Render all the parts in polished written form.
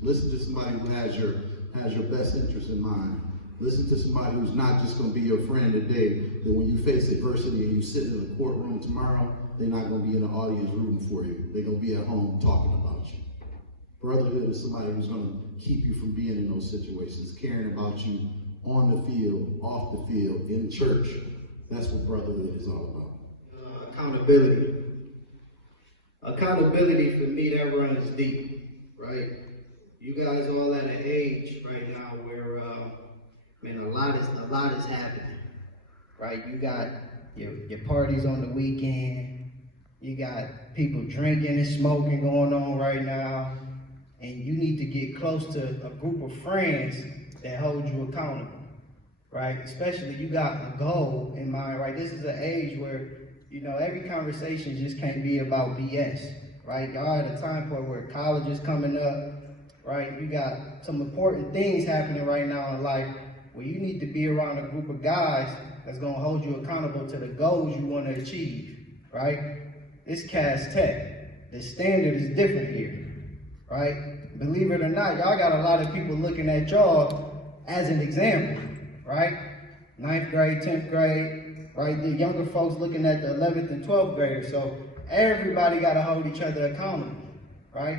Listen to somebody who has your best interest in mind. Listen to somebody who's not just going to be your friend today, that when you face adversity and you sit in the courtroom tomorrow, they're not going to be in the audience rooting for you. They're going to be at home talking about you. Brotherhood is somebody who's going to keep you from being in those situations, caring about you on the field, off the field, in church. That's what brotherhood is all about. Accountability. Accountability for me, that runs deep, right? You guys all at an age right now where, man, a lot is happening, right? You got your parties on the weekend. You got people drinking and smoking going on right now. And you need to get close to a group of friends that hold you accountable, right? Especially you got a goal in mind, right? This is an age where, every conversation just can't be about BS, right? Y'all at a time point where college is coming up, right? You got some important things happening right now in life where you need to be around a group of guys that's gonna hold you accountable to the goals you wanna achieve, right? It's Cass Tech. The standard is different here. Right? Believe it or not, y'all got a lot of people looking at y'all as an example, right? 9th grade, 10th grade, right? The younger folks looking at the 11th and 12th graders. So everybody got to hold each other accountable, right?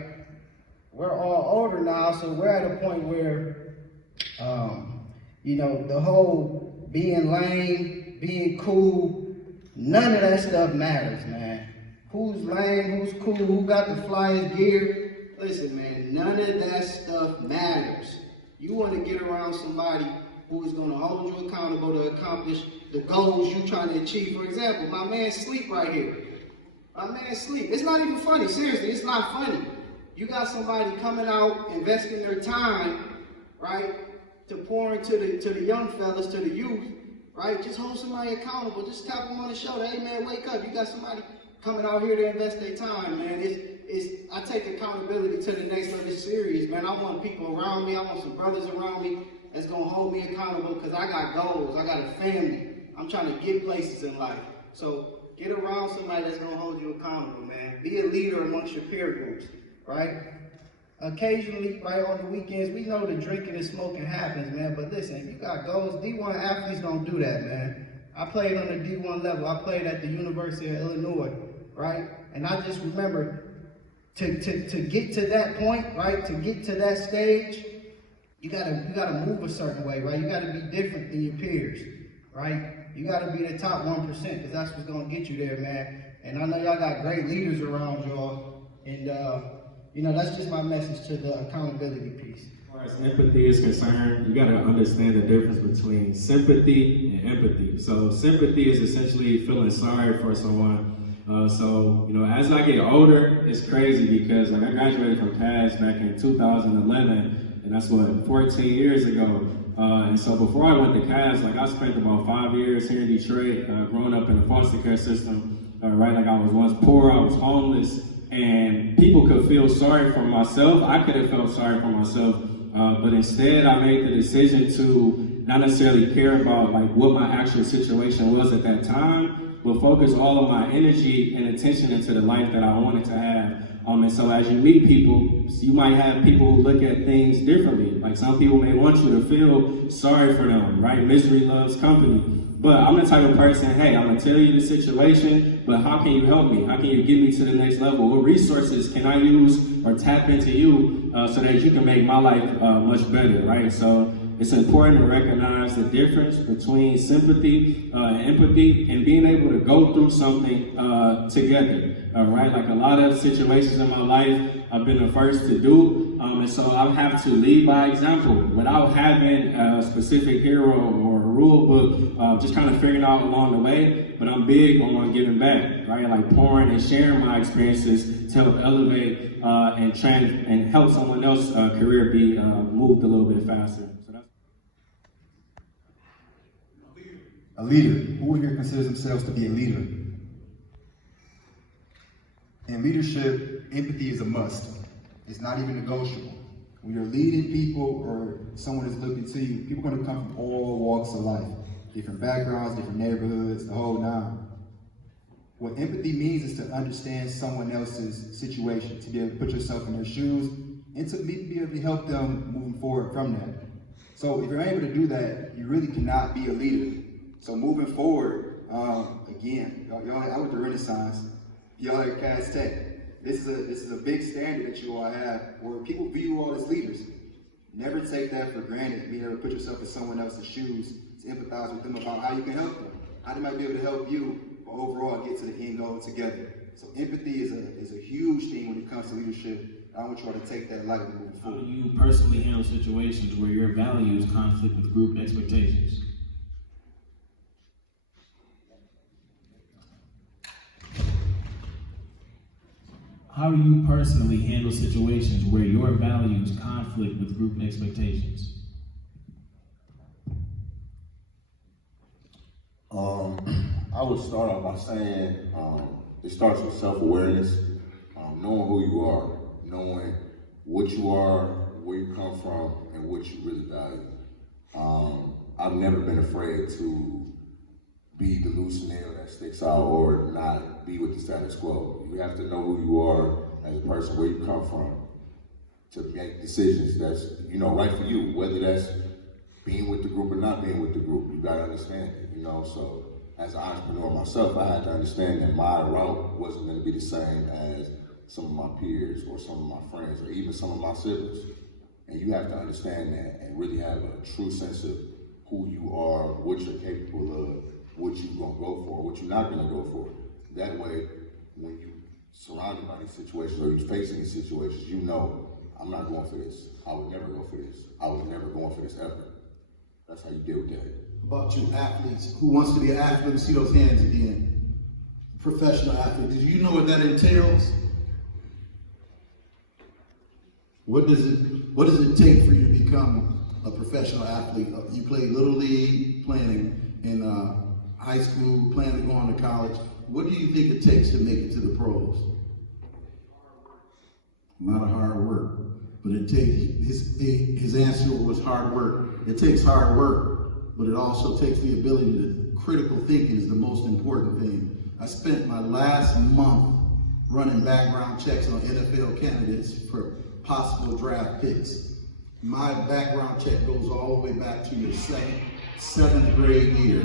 We're all older now, so we're at a point where, the whole being lame, being cool, none of that stuff matters, man. Who's lame, who's cool, who got the flyest gear? Listen, man, none of that stuff matters. You want to get around somebody who is going to hold you accountable to accomplish the goals you're trying to achieve. For example, my man Sleep right here. My man Sleep. It's not even funny. Seriously, it's not funny. You got somebody coming out, investing their time, right, to pour into the young fellas, to the youth, right? Just hold somebody accountable. Just tap them on the shoulder. Hey, man, wake up. You got somebody coming out here to invest their time, man. I take accountability to the next level. It's serious, man. I want people around me. I want some brothers around me that's going to hold me accountable because I got goals. I got a family. I'm trying to get places in life. So get around somebody that's going to hold you accountable, man. Be a leader amongst your peer groups, right? Occasionally, right, on the weekends, we know the drinking and smoking happens, man. But listen, if you got goals, D1 athletes don't do that, man. I played on the D1 level. I played at the University of Illinois, right? And I just remember to get to that point, right? To get to that stage, you gotta move a certain way, right? You gotta be different than your peers, right? You gotta be the top 1% because that's what's gonna get you there, man. And I know y'all got great leaders around y'all, and that's just my message to the accountability piece. As far as empathy is concerned, you gotta understand the difference between sympathy and empathy. So sympathy is essentially feeling sorry for someone. As I get older, it's crazy because I graduated from Cass back in 2011, and that's 14 years ago. And so before I went to Cass, I spent about 5 years here in Detroit, growing up in the foster care system, right? I was once poor, I was homeless, and people could feel sorry for myself. I could have felt sorry for myself, but instead I made the decision to not necessarily care about what my actual situation was at that time, but focus all of my energy and attention into the life that I wanted to have. And so as you meet people, you might have people who look at things differently. Some people may want you to feel sorry for them, right? Misery loves company. But I'm the type of person, hey, I'm gonna tell you the situation, but how can you help me? How can you get me to the next level? What resources can I use or tap into you so that you can make my life much better, right? So it's important to recognize the difference between sympathy and empathy and being able to go through something together, right? A lot of situations in my life I've been the first to do, and so I have to lead by example without having a specific hero or a rule book, just kind of figuring out along the way, but I'm big on giving back, right? Pouring and sharing my experiences to help elevate and help someone else's career be moved a little bit faster. A leader. Who here considers themselves to be a leader? In leadership, empathy is a must. It's not even negotiable. When you're leading people or someone is looking to you, people are going to come from all walks of life. Different backgrounds, different neighborhoods, the whole nine. What empathy means is to understand someone else's situation, to be able to put yourself in their shoes and to be able to help them moving forward from that. So if you're able to do that, you really cannot be a leader. So moving forward, again, y'all, I went to Renaissance, y'all at Cass Tech. This is a big standard that you all have where people view you all as leaders. Never take that for granted, being able to put yourself in someone else's shoes, to empathize with them about how you can help them, how they might be able to help you, but overall get to the end goal together. So empathy is a huge thing when it comes to leadership. I want you all to take that lightly moving How forward. do you personally handle situations where your values conflict with group expectations? How do you personally handle situations where your values conflict with group expectations? I would start off by saying it starts with self-awareness, knowing who you are, knowing what you are, where you come from, and what you really value. I've never been afraid to be the loose nail that sticks out or not be with the status quo. You have to know who you are as a person, where you come from, to make decisions that's, right for you, whether that's being with the group or not being with the group. You gotta understand it, so as an entrepreneur myself, I had to understand that my route wasn't gonna be the same as some of my peers or some of my friends or even some of my siblings. And you have to understand that and really have a true sense of who you are, what you're capable of, what you're gonna go for, what you're not gonna go for. That way, when you surrounded by these situations or you're facing these situations, I'm not going for this. I would never go for this. I was never going for this ever. That's how you deal with that. About you athletes, who wants to be an athlete? See those hands again. Professional athlete. Did you know what that entails? What does it take for you to become a professional athlete? You play Little League, playing in high school, planning to go on to college. What do you think it takes to make it to the pros? A lot of hard work. But it takes, his answer was hard work. It takes hard work, but it also takes the ability to, critical thinking is the most important thing. I spent my last month running background checks on NFL candidates for possible draft picks. My background check goes all the way back to your seventh grade year.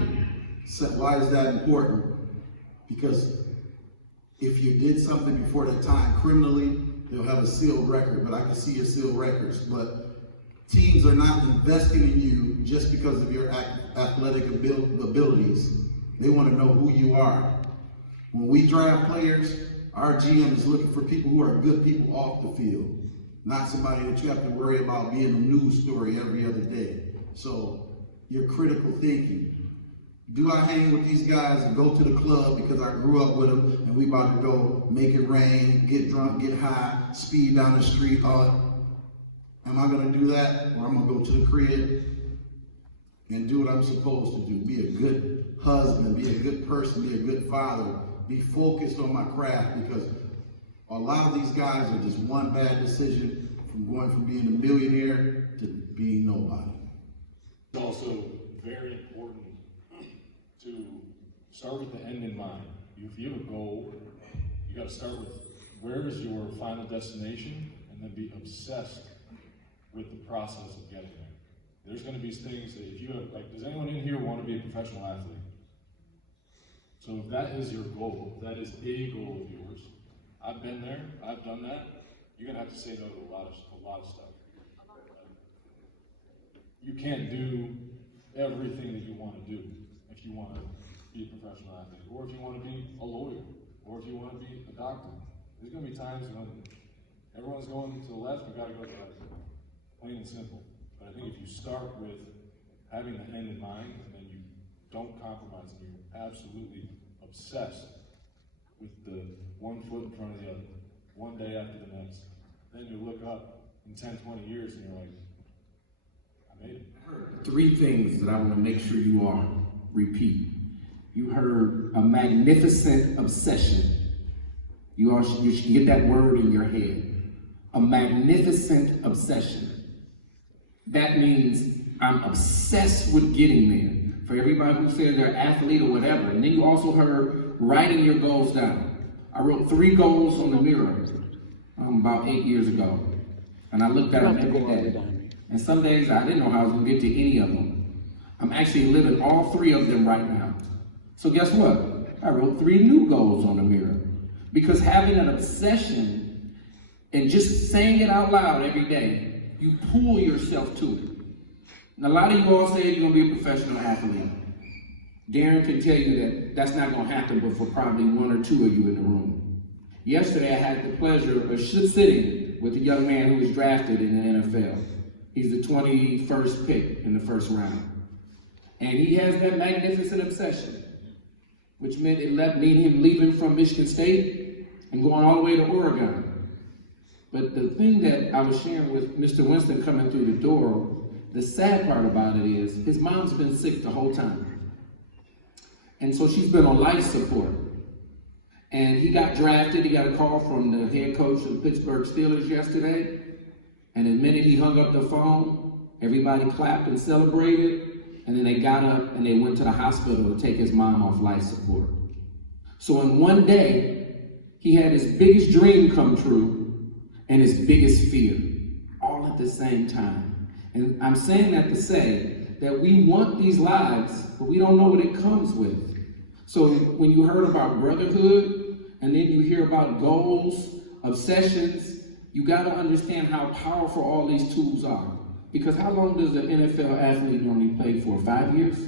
So why is that important? Because if you did something before that time criminally, they'll have a sealed record, but I can see your sealed records. But teams are not investing in you just because of your athletic abilities. They want to know who you are. When we draft players, our GM is looking for people who are good people off the field, not somebody that you have to worry about being a news story every other day. So your critical thinking. Do I hang with these guys and go to the club because I grew up with them and we about to go make it rain, get drunk, get high, speed down the street? Am I going to do that, or I'm going to go to the crib and do what I'm supposed to do? Be a good husband, be a good person, be a good father, be focused on my craft, because a lot of these guys are just one bad decision from going from being a millionaire to being nobody. It's also very important to start with the end in mind. If you have a goal, you got to start with where is your final destination, and then be obsessed with the process of getting there. There's going to be things that if you have, does anyone in here want to be a professional athlete? So if that is your goal, if that is a goal of yours, I've been there, I've done that, you're going to have to say no to a lot of stuff. You can't do everything that you want to do if you want to be a professional athlete, or if you want to be a lawyer, or if you want to be a doctor. There's going to be times when everyone's going to the left, you got to go to the right. Plain and simple. But I think if you start with having the end in mind, and then you don't compromise, and you're absolutely obsessed with the one foot in front of the other, one day after the next, then you look up in 10, 20 years and you're like, I made it. 3 things that I want to make sure you all repeat. You heard a magnificent obsession. You should get that word in your head. A magnificent obsession. That means I'm obsessed with getting there. For everybody who says they're an athlete or whatever. And then you also heard writing your goals down. I wrote 3 goals on the mirror about 8 years ago. And I looked at them every day. And some days I didn't know how I was gonna get to any of them. I'm actually living all 3 of them right now. So guess what? I wrote 3 new goals on the mirror. Because having an obsession and just saying it out loud every day, you pull yourself to it. And a lot of you all say you're gonna be a professional athlete. Darren can tell you that that's not gonna happen but for probably 1 or 2 of you in the room. Yesterday I had the pleasure of sitting with a young man who was drafted in the NFL. He's the 21st pick in the first round. And he has that magnificent obsession, which meant it led me and him leaving from Michigan State and going all the way to Oregon. But the thing that I was sharing with Mr. Winston coming through the door, the sad part about it is his mom's been sick the whole time. And so she's been on life support. And he got drafted. He got a call from the head coach of the Pittsburgh Steelers yesterday. And the minute he hung up the phone, everybody clapped and celebrated. And then they got up and they went to the hospital to take his mom off life support. So in one day, he had his biggest dream come true and his biggest fear, all at the same time. And I'm saying that to say that we want these lives, but we don't know what it comes with. So when you heard about brotherhood, and then you hear about goals, obsessions, you got to understand how powerful all these tools are. Because how long does an NFL athlete normally play for? 5 years?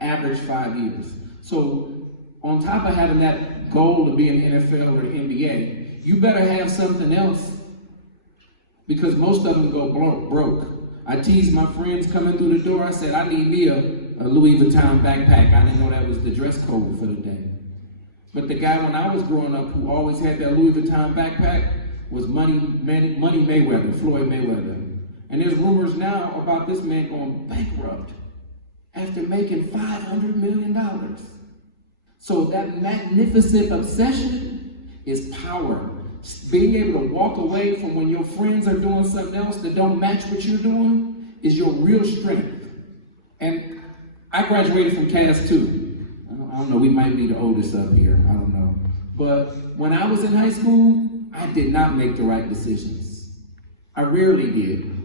Average 5 years. So on top of having that goal to be in the NFL or the NBA, you better have something else, because most of them go broke. I teased my friends coming through the door. I said, I need me a Louis Vuitton backpack. I didn't know that was the dress code for the day. But the guy when I was growing up who always had that Louis Vuitton backpack was Money Mayweather, Floyd Mayweather. And there's rumors now about this man going bankrupt after making $500 million. So that magnificent obsession is power. Being able to walk away from when your friends are doing something else that don't match what you're doing is your real strength. And I graduated from CAS too. I don't know, we might be the oldest up here, I don't know. But when I was in high school, I did not make the right decisions. I rarely did.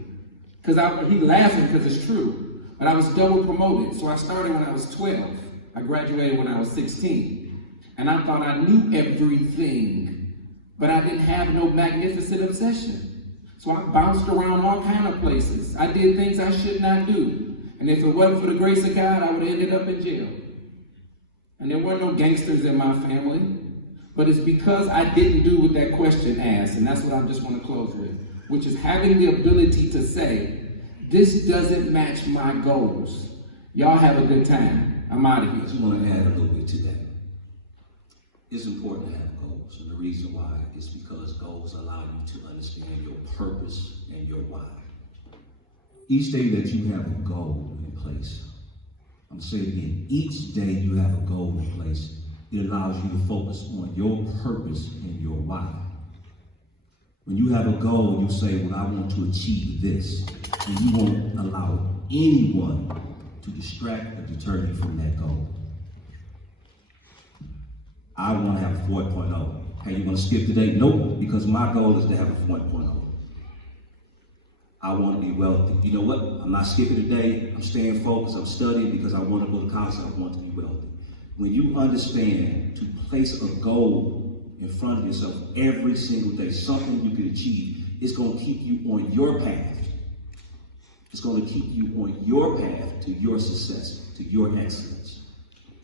He's laughing because it's true. But I was double promoted, so I started when I was 12. I graduated when I was 16. And I thought I knew everything, but I didn't have no magnificent obsession. So I bounced around all kind of places. I did things I should not do. And if it wasn't for the grace of God, I would have ended up in jail. And there were no gangsters in my family, but it's because I didn't do what that question asked, and that's what I just want to close with, which is having the ability to say, this doesn't match my goals. Y'all have a good time. I'm out of here. I just want to add a little bit to that. It's important to have goals, and the reason why is because goals allow you to understand your purpose and your why. Each day that you have a goal in place, I'm saying again, each day you have a goal in place, it allows you to focus on your purpose and your why. When you have a goal, you say, well, I want to achieve this, and you won't allow anyone to distract or deter you from that goal. I want to have a 4.0. Hey, you want to skip today? Nope, because my goal is to have a 4.0. I want to be wealthy. You know what? I'm not skipping today. I'm staying focused. I'm studying because I want to go to college. I want to be wealthy. When you understand to place a goal in front of yourself every single day, something you can achieve, it's going to keep you on your path. It's going to keep you on your path to your success, to your excellence.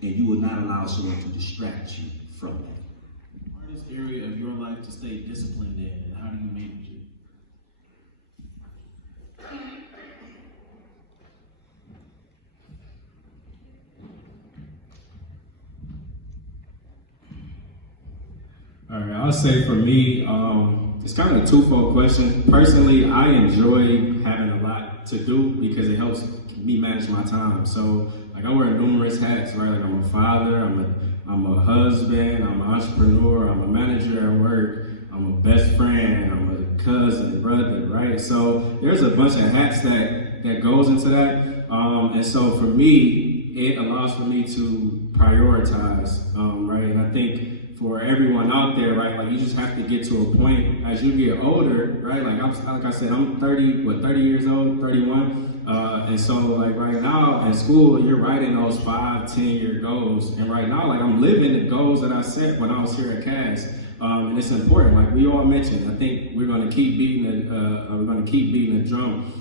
And you will not allow someone to distract you from that. Hardest area of your life to stay disciplined in, and how do you manage it? All right, I'll say for me, it's kind of a twofold question. Personally, I enjoy having a lot to do because it helps me manage my time. So, like, I wear numerous hats, right? Like, I'm a father, I'm a husband, I'm an entrepreneur, I'm a manager at work, I'm a best friend, I'm a cousin, brother, right? So there's a bunch of hats that goes into that. And so for me, it allows for me to prioritize, right? And I think for everyone out there, right? Like you just have to get to a point as you get older, right? Like I said, I'm 30 years old, 31. And so like right now in school, you're writing those 5-10-year goals. And right now, like I'm living the goals that I set when I was here at CAS. And it's important, like we all mentioned. I think we're going to keep beating the drum.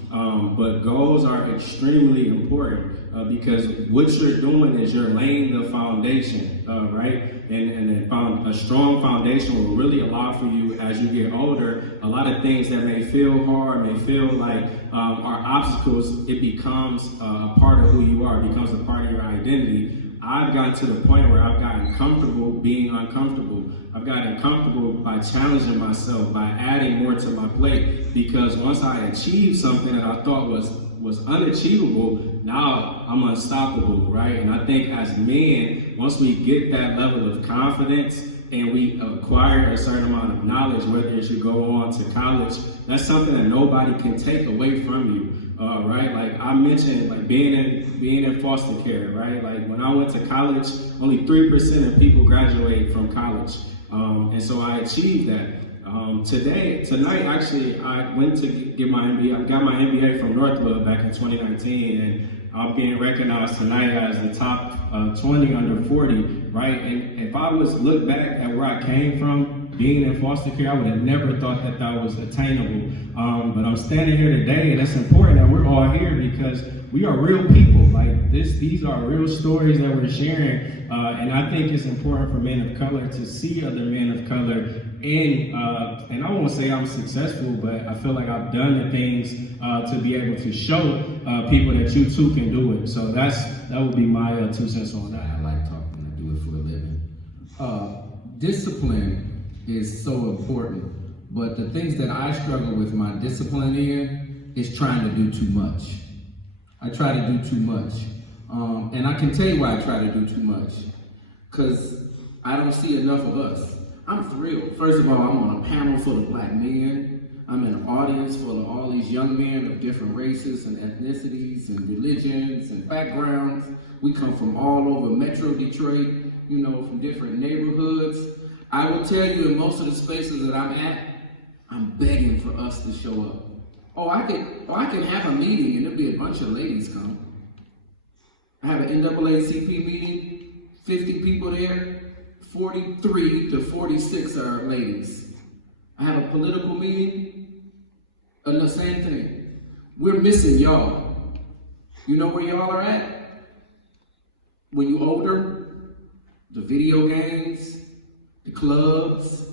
But goals are extremely important because what you're doing is you're laying the foundation, right? And a strong foundation will really allow for you as you get older. A lot of things that may feel hard, may feel like are obstacles. It becomes a part of who you are. It becomes a part of your identity. I've gotten to the point where I've gotten comfortable being uncomfortable. I've gotten comfortable by challenging myself, by adding more to my plate, because once I achieved something that I thought was unachievable, now I'm unstoppable, right? And I think as men, once we get that level of confidence and we acquire a certain amount of knowledge, whether it should go on to college, that's something that nobody can take away from you. Right, like I mentioned, like being in foster care, right? Like when I went to college, only 3% of people graduate from college, and so I achieved that. Tonight, actually, I went to get my MBA. I got my MBA from Northwood back in 2019, and I'm being recognized tonight as the top 20 under 40, right? And if I was look back at where I came from, being in foster care, I would have never thought that that was attainable. But I'm standing here today, and it's important that we're all here because we are real people. Like these are real stories that we're sharing, and I think it's important for men of color to see other men of color. And I won't say I'm successful, but I feel like I've done the things to be able to show people that you too can do it. So that would be my 2 cents on that. I like talking. I do it for a living. Discipline is so important, but the things that I struggle with my discipline in is trying to do too much. I try to do too much. And I can tell you why I try to do too much. Because I don't see enough of us. I'm thrilled. First of all, I'm on a panel full of black men. I'm in an audience full of all these young men of different races and ethnicities and religions and backgrounds. We come from all over Metro Detroit, from different neighborhoods. I will tell you, in most of the spaces that I'm at, I'm begging for us to show up. I can have a meeting and there'll be a bunch of ladies come. I have an NAACP meeting, 50 people there, 43 to 46 are ladies. I have a political meeting, the same thing. We're missing y'all. You know where y'all are at? When you older, the video games, the clubs,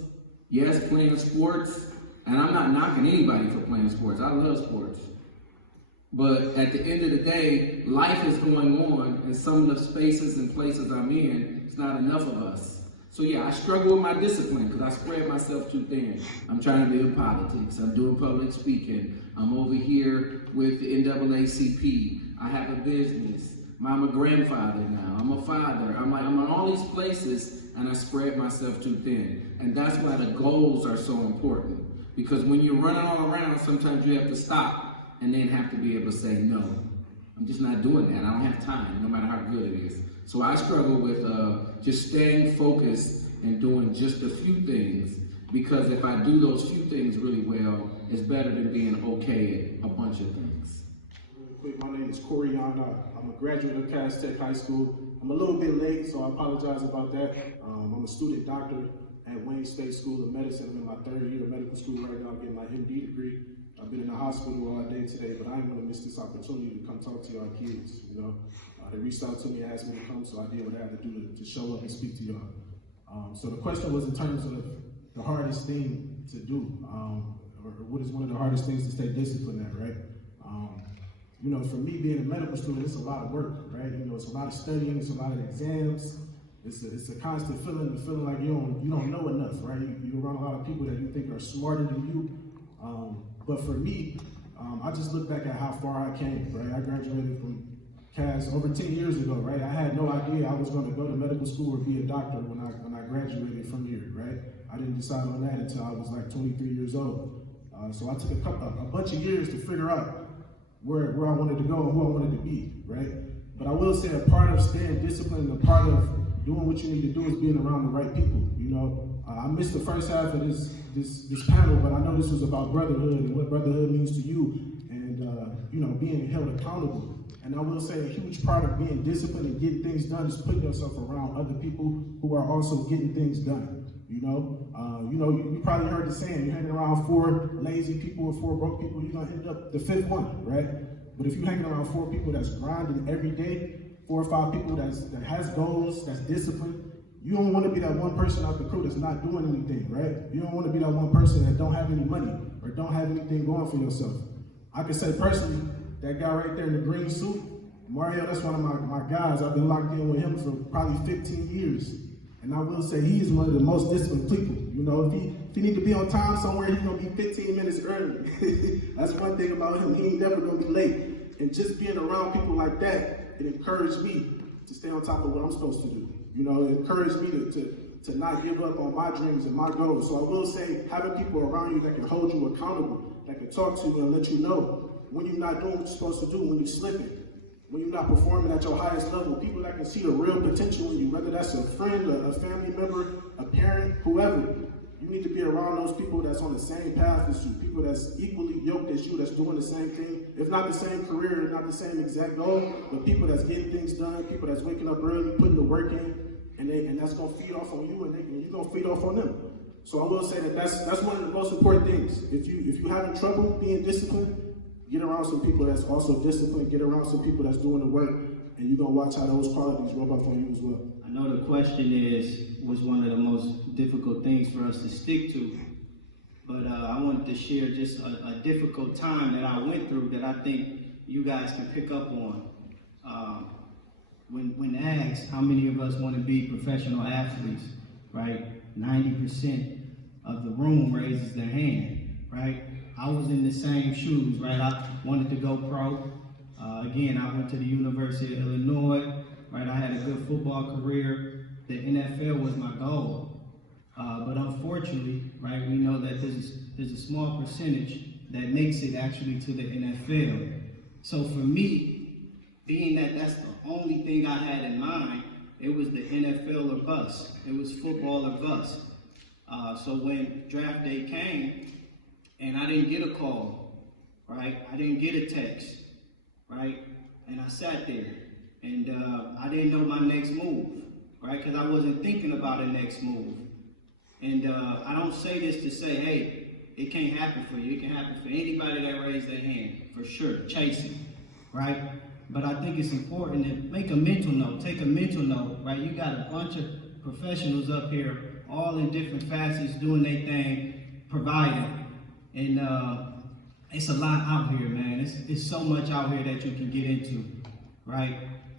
yes, playing sports. And I'm not knocking anybody for playing sports. I love sports. But at the end of the day, life is going on, and some of the spaces and places I'm in, it's not enough of us. So yeah, I struggle with my discipline because I spread myself too thin. I'm trying to be in politics. I'm doing public speaking. I'm over here with the NAACP. I have a business. I'm a grandfather now. I'm a father. I'm on all these places, and I spread myself too thin. And that's why the goals are so important. Because when you're running all around, sometimes you have to stop and then have to be able to say, no, I'm just not doing that. I don't have time, no matter how good it is. So I struggle with just staying focused and doing just a few things, because if I do those few things really well, it's better than being okay at a bunch of things. Real quick, my name is Corey Yanda. I'm a graduate of Cass Tech High School. I'm a little bit late, so I apologize about that. I'm a student doctor at Wayne State School of Medicine. I'm in my 3rd year of medical school right now, getting my MD degree. I've been in the hospital all day today, but I ain't gonna miss this opportunity to come talk to y'all kids, They reached out to me and asked me to come, so I did what I had to do to show up and speak to y'all. So the question was in terms of the hardest thing to do, or what is one of the hardest things to stay disciplined at, right? For me being a medical student, it's a lot of work, right? It's a lot of studying, it's a lot of exams. It's a constant feeling like you don't know enough, right? You're around a lot of people that you think are smarter than you. But for me, I just look back at how far I came, right? I graduated from Cass over 10 years ago, right? I had no idea I was going to go to medical school or be a doctor when I graduated from here, right? I didn't decide on that until I was like 23 years old. So I took a bunch of years to figure out where I wanted to go and who I wanted to be, right? But I will say a part of staying disciplined, a part of doing what you need to do is being around the right people. You know, I missed the first half of this panel, but I know this was about brotherhood and what brotherhood means to you, and you know, being held accountable. And I will say a huge part of being disciplined and getting things done is putting yourself around other people who are also getting things done. You know, you probably heard the saying, you're hanging around 4 lazy people or 4 broke people, you're gonna end up the 5th one, right? But if you're hanging around 4 people that's grinding every day, 4 or 5 people that has goals, that's disciplined, you don't want to be that one person out the crew that's not doing anything, right? You don't want to be that one person that don't have any money or don't have anything going for yourself. I can say personally, that guy right there in the green suit, Mario, that's one of my guys. I've been locked in with him for probably 15 years. And I will say he is one of the most disciplined people. You know, if he need to be on time somewhere, he's gonna be 15 minutes early. That's one thing about him. He ain't never gonna be late. And just being around people like that, it encouraged me to stay on top of what I'm supposed to do. You know, it encouraged me to not give up on my dreams and my goals. So I will say, having people around you that can hold you accountable, that can talk to you and let you know when you're not doing what you're supposed to do, when you're slipping, when you're not performing at your highest level, people that can see the real potential in you, whether that's a friend, a family member, a parent, whoever. You need to be around those people that's on the same path as you, people that's equally yoked as you, that's doing the same thing, if not the same career, if not the same exact goal, but people that's getting things done, people that's waking up early, putting the work in, and that's gonna feed off on you, and you're gonna feed off on them. So I will say that's one of the most important things. If you're having trouble being disciplined, get around some people that's also disciplined, get around some people that's doing the work, and you're gonna watch how those qualities rub up on you as well. I know the question was one of the most difficult things for us to stick to, but I wanted to share just a difficult time that I went through that I think you guys can pick up on. When asked how many of us want to be professional athletes, right? 90% of the room raises their hand, right? I was in the same shoes, right? I wanted to go pro. Again, I went to the University of Illinois, right? I had a good football career. The NFL was my goal. But unfortunately, right, we know that there's a small percentage that makes it actually to the NFL. So for me, being that that's the only thing I had in mind, it was the NFL or bust. It was football or bust. So when draft day came, and I didn't get a call, right? I didn't get a text, right? And I sat there, and I didn't know my next move, right? Because I wasn't thinking about a next move. And I don't say this to say, hey, it can't happen for you. It can happen for anybody that raised their hand, for sure, chasing, right? But I think it's important to make a mental note, take a mental note, right? You got a bunch of professionals up here, all in different facets, doing their thing, providing. And it's a lot out here, man. It's so much out here that you can get into, right?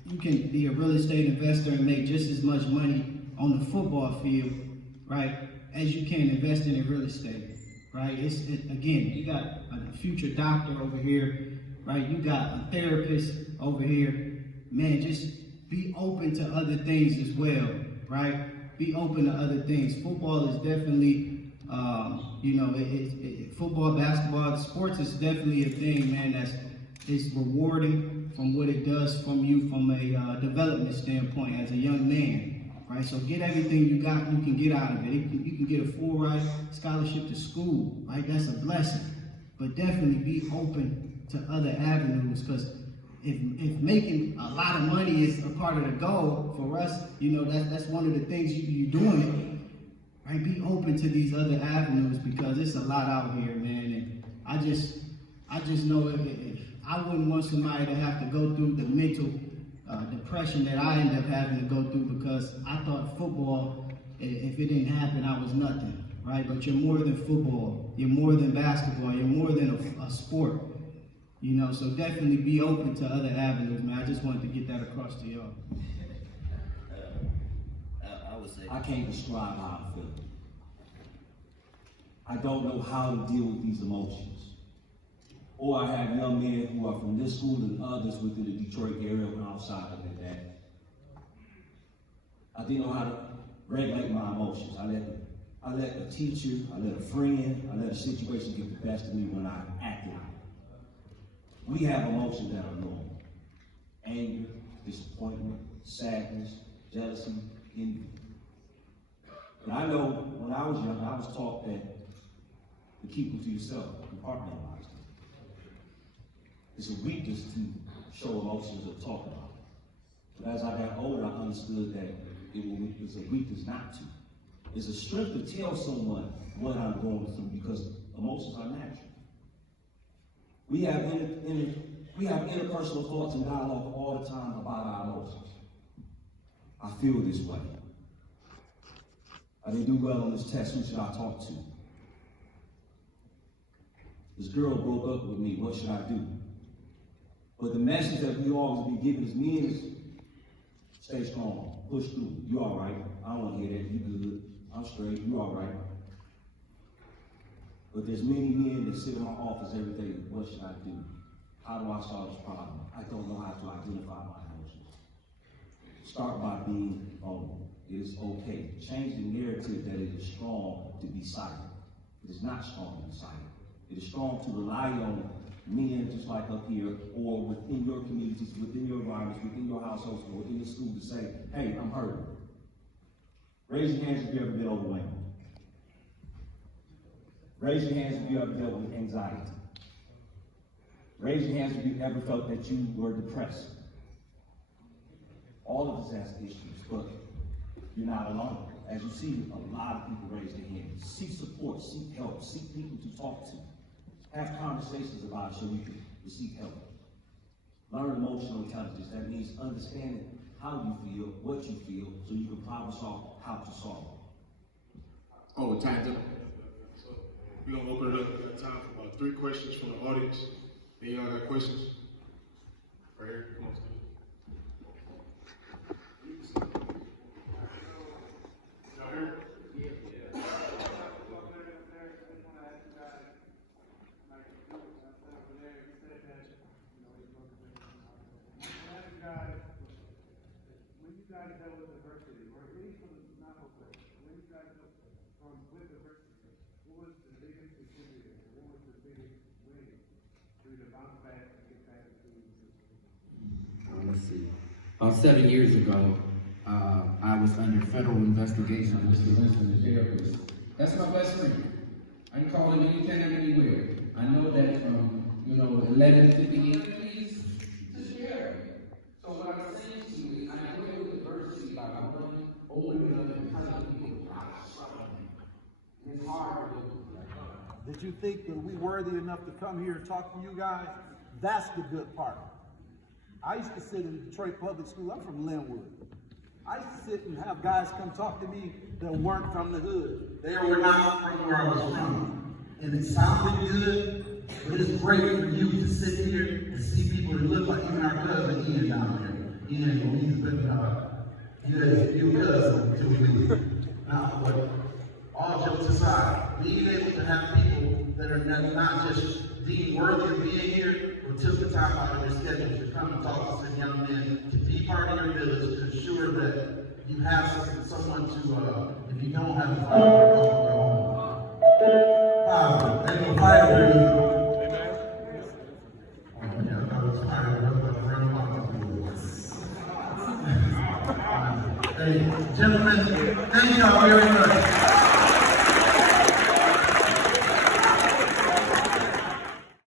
You can be a real estate investor and make just as much money on the football field, right, as you can investing in real estate, right? Again, you got a future doctor over here, right? You got a therapist over here. Man, just be open to other things as well, right? Be open to other things. Football is definitely, football, basketball, sports is definitely a thing, man, it's rewarding from what it does from you from a development standpoint as a young man, right? So get everything you can get out of it. You can get a full ride scholarship to school, right? That's a blessing. But definitely be open to other avenues, because if making a lot of money is a part of the goal for us, that's one of the things you're doing it, right? Be open to these other avenues, because it's a lot out here, man. And I just know if I wouldn't want somebody to have to go through the mental depression that I ended up having to go through, because I thought football, if it didn't happen, I was nothing, right? But you're more than football. You're more than basketball. You're more than a sport. So definitely be open to other avenues, man. I just wanted to get that across to y'all. I would say I can't describe how I feel. I don't know how to deal with these emotions. Or I have young men who are from this school and others within the Detroit area or outside of it that I didn't know how to regulate my emotions. I let a teacher, I let a friend, I let a situation get the best of me when I acted out. We have emotions that are normal. Anger, disappointment, sadness, jealousy, envy. And I know when I was young, I was taught that to keep them to yourself, compartmentalize them. It's a weakness to show emotions or talk about it. But as I got older, I understood that it was a weakness not to. It's a strength to tell someone what I'm going through because emotions are natural. We have interpersonal thoughts and dialogue all the time about our emotions. I feel this way. I didn't do well on this test. Who should I talk to? This girl broke up with me. What should I do? But the message that we always be giving as men is stay strong, push through. You all right? I don't want to hear that. You good? I'm straight. You all right? But there's many men that sit in my office every day. What should I do? How do I solve this problem? I don't know how to identify my emotions. Start by being vulnerable. It is okay. Change the narrative that it is strong to be silent. It is not strong to be silent. It is strong to rely on men just like up here or within your communities, within your environments, within your households, or within the school to say, hey, I'm hurting. Raise your hands if you ever been overwhelmed. Raise your hands if you ever dealt with anxiety. Raise your hands if you ever felt that you were depressed. All of us have issues, but you're not alone. As you see, a lot of people raise their hands. Seek support, seek help, seek people to talk to. Have conversations about it so you can receive help. Learn emotional intelligence. That means understanding how you feel, what you feel, so you can problem solve how to solve it. Oh, time's up. So we're gonna open it up. We got time for about 3 questions from the audience. Any y'all got questions? Right here, come on, Steve. Y'all here? When you guys dealt with adversity, or at least from not hopeless, when you guys dealt with adversity, what was the biggest contributor? What was the biggest way for you to bounce back and get back into the system? Let's see. About 7 years ago, I was under federal investigation, which was in the jail. That's my best friend. I can call him anytime, anywhere. I know that from 11 to 58 keys to share. So what I'm saying to you is, I deal with adversity by running over and telling people I'm struggling. It's hard to do. Did you think that we worthy enough to come here and talk to you guys? That's the good part. I used to sit in Detroit Public School. I'm from Linwood. I used to sit and have guys come talk to me that weren't from the hood. They were not from where I was from. And it sounded good, but it's great for you to sit here and see people that look like even our cousin Ian down there. Ian, he's been, you cousin to me. Now, but all jokes aside, being able to have people that are not just deemed worthy of being here, but took the time out of their schedule to come and talk to some young men, to be part of your village, to ensure that you have someone to, if you don't have a fire, go home. Positive. Ain't no fire there. Oh, yeah, I thought it was fire. I was about to run off. Hey, gentlemen, thank y'all very much.